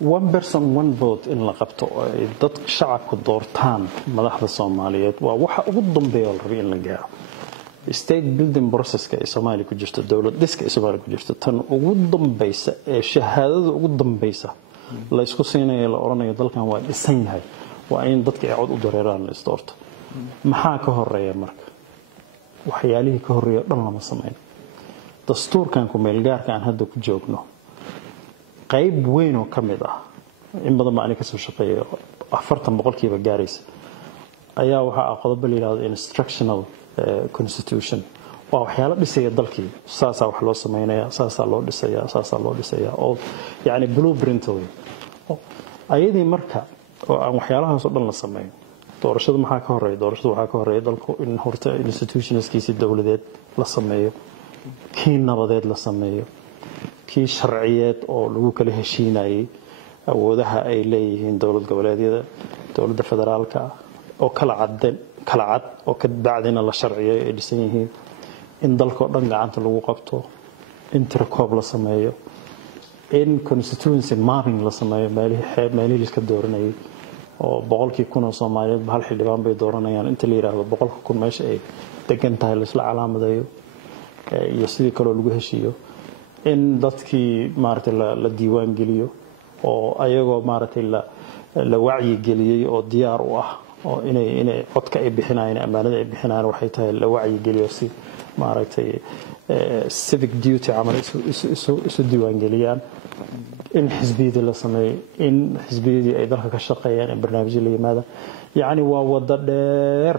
one person one vote in la qabto ay dadka shacabku doortaan madaxda Soomaaliyeed waa waxa ugu dambeeya la rabay in la gaaro state building process-ka ee Soomaaliya ku jirto dawlad dhiska ee Soomaaliya ku jirto tan ugu dambaysa ee shahaadada ugu dambaysa la isku siinayo la oranayo dalkan waa dhisan yahay waa in dadka ay cod u dareeraan la isdoorto maxaa ka horeeya marka waxyaalihii ka horeeya dhan lama sameyn dastuurkan ku meel gaarka aan hadda ku joogno qayb weyn oo kamid ah in badan ma ka soo shaqeeyo 40% gaaraysa ayaa waxa qodob la yiraahdo instructional constitution waa waxyaalo dhisaya dalkii saasa wax loo sameeynaya saasa loo dhisaya oo yaani blueprint ayadii marka oo aan waxyaalahaas oo dhan la sameeyo doorashada maxaa ka horeeya doorashada waxa ka horeeya dalku in horta institutionskiisa dawladeed la sameeyo kii nabadeed la sameeyo kii sharciyeed oo lagu kala heshiinayay awoodaha ay leeyihiin dawlad goboleedyada dawladda federaalka oo kala cad oo ka bacdina la sharciyeeyo ay dhisan yihiin in dalka oo dhan gacanta lagu qabto intercop la sameeyo in constituency mapping la sameeyo meelihii iska dooranayay oo boqolkii kun oo Soomaaliyeed hal xildhibaan bay dooranayaan inta la yiraahdo boqolka kun meesha ay degan tahay la isla calaamadeeyo iyo sidii kale lagu heshiiyo in dadkii maartay la diiwaan geliyo oo ayagoo maartay la wacyi geliyay oo diyaar u ah oo inay codka ay bixinayaan amaanada ay bixinayaan waxay tahay la wacyi geliyo si maartay civic duty amal isu diiwaan geliyaan in xisbiyada la sameeyo in xisbiyadii ay dalka ka shaqeeyaan in barnaamijyo la yimaado yaani waa wada dheer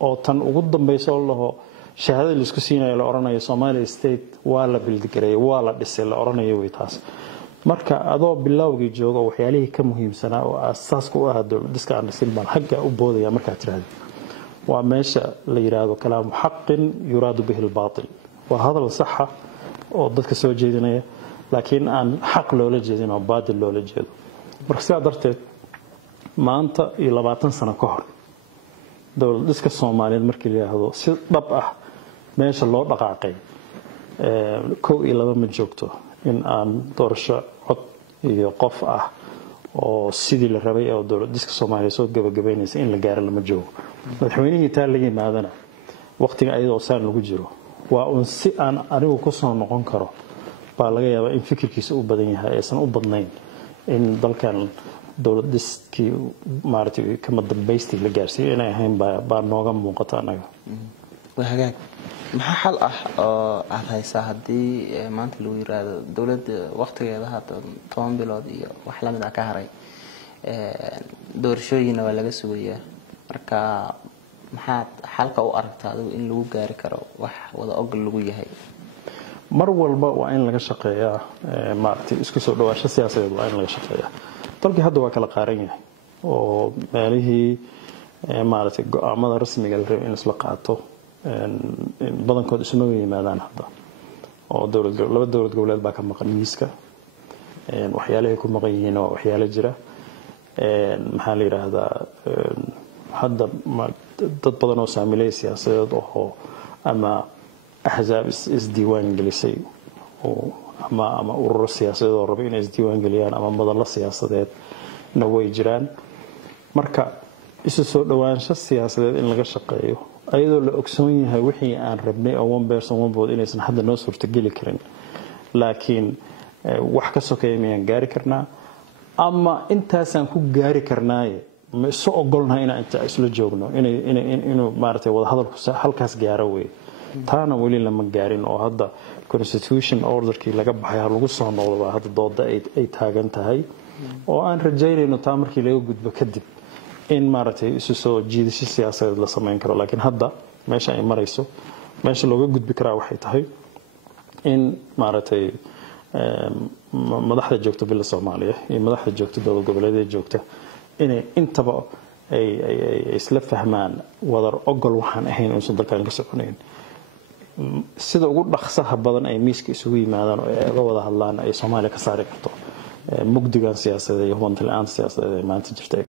oo tan ugu dambayso laho shahaadada la isku siinayo la oranayo Somali state waa la bildigaray waa la dhisay la oranayo way taas marka adoo bilowgii jooga waxyaalihii ka muhiimsanaa oo aasaaska u ah dowladda aan dhisin bal xagga u boodaya marka tiraahdo waa meesha la yiraahdo kalaam xaqin yuraadu bihi al-baatil waa hadal sax ah oo dadka soo jeedinaya laakiin aan xaq loola jeedin oo baatil loola jeedo marka sidaa darteed maanta iyo 20 sano ka hor dawlad dhiska Soomaaliyeed markii la yiraahdo si dhab ah meesha loo dhaqaaqay kow iyo laba ma joogto in aan doorasho cod iyo qof ah oo sidii la rabay oo dawlad dhiska Soomaaliyeed soo gabagabeynaysa in la gaaro lama joogo madaxweynihii taa laga yimaadana waqtiga ayadoo saan lagu jiro waa un si aan anigu ku soo noqon karo baa laga yaabaa in fikirkiisa u badan yahay aysan u badnayn in dalkan dawlad dhiskii maartay kama dambaystii la gaarsiiyay inay ahayn baa nooga muuqata anaga hagaag maxaa xal ah oo aad haysaa haddii maanta lagu yiraahdo dawladda waqtigeeda hadda 10 bilood iyo wax la mid ah ka haray doorashooyina waa laga sugayaa marka maxaad xalka u aragtaa in lagu gaari karo wax wada ogol lagu yahay mar walba waa in laga shaqeeyaa maartay isku soo dhawaasho siyaasadeed waa in laga shaqeeyaa dalkii hadda waa kala qaaran yahay oo meelihii maartay go'aamada rasmiga la rabay in isla qaato badankood isma yimaadaan hadda oo laba dawlad goboleed baa ka maqan miiska waxyaalaha ku maqan yihiin oo waxyaalo jira maxaa la yiraahdaa hadda dad badan oo saamilay siyaasadeed oo ama ahzaab isdiiwaan gelisay oo ama urur siyaasadeed oo raba inay isdiiwaan geliyaan ama madalla siyaasadeed na way jiraan marka isu soo dhawaansho siyaasadeed in laga shaqeeyo ayadoo la ogsoon yahay wixii aan rabnay oo one person one vote inaysan hadda noo suurtageli karin laakiin wax ka sokeeya miyaan gaari karnaa ama intaasaan ku gaari karnaaye ma isu ogolnahay inaan inta isla joogno inuu maartay wada hadalku halkaas gaaro way taana wali lama gaarin oo hadda constitution orderkii laga baxay lagu soo noqdo hadda dooda ay taagan tahay oo aan rajaynayno taa markii laga gudbo kadib in maartay isu soo jiidasho siyaasadeed la sameyn karo laakiin hadda meesha ay marayso meesha looga gudbi karaa waxay tahay in maartay madaxda joogta bil Soomaaliya iyo madaxda joogta dawlad goboleedyada joogta inay intaba ay isla fahmaan wadar ogol waxaan ahayn oo dalkan ka soconayn sida ugu dhaqsaha badan ay miiska isugu yimaadaan oo ay uga wada hadlaan ay Soomaaliya ka saari karto mugdigan siyaasadeed iyo hubanti la'aanta siyaasadeed ee maanta jirta